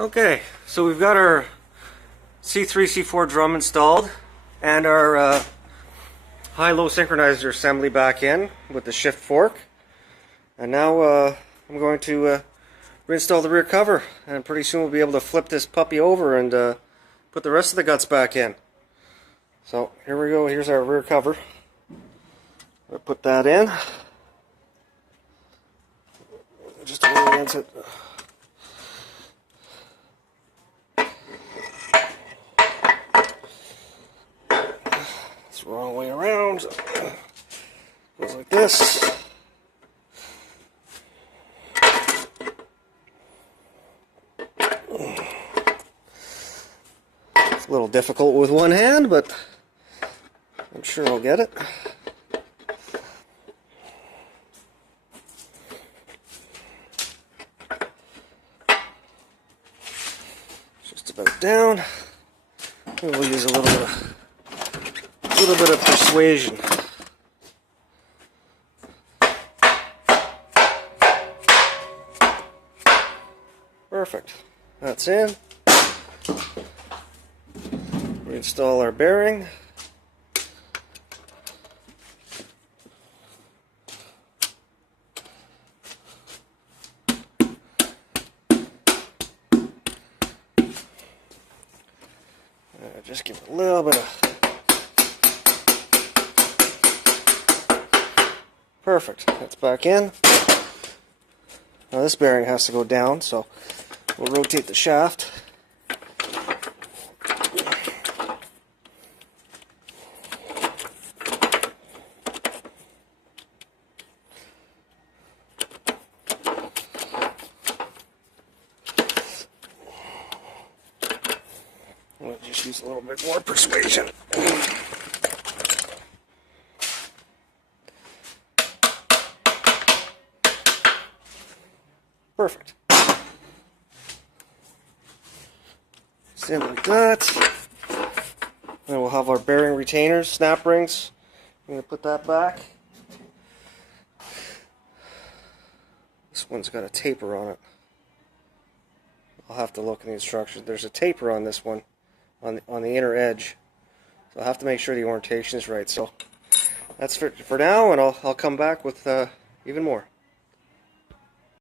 Okay, so we've got our C3, C4 drum installed and our high-low synchronizer assembly back in with the shift fork. And now I'm going to reinstall the rear cover, and pretty soon we'll be able to flip this puppy over and put the rest of the guts back in. So here we go, here's our rear cover. I'll put that in. Just orient it. It's the wrong way around. Goes like this. It's a little difficult with one hand, but I'm sure I'll get it. Just about down. We'll use a little bit of persuasion. Perfect. That's in. Reinstall our bearing. Just give it a little bit of... Perfect. That's back in. Now this bearing has to go down, so we'll rotate the shaft. We'll just use a little bit more persuasion. Perfect. Stand like that. Then we'll have our bearing retainers, snap rings. I'm going to put that back. This one's got a taper on it. I'll have to look in the instructions. There's a taper on this one, on the inner edge. So I'll have to make sure the orientation is right. So that's for now, and I'll come back with even more.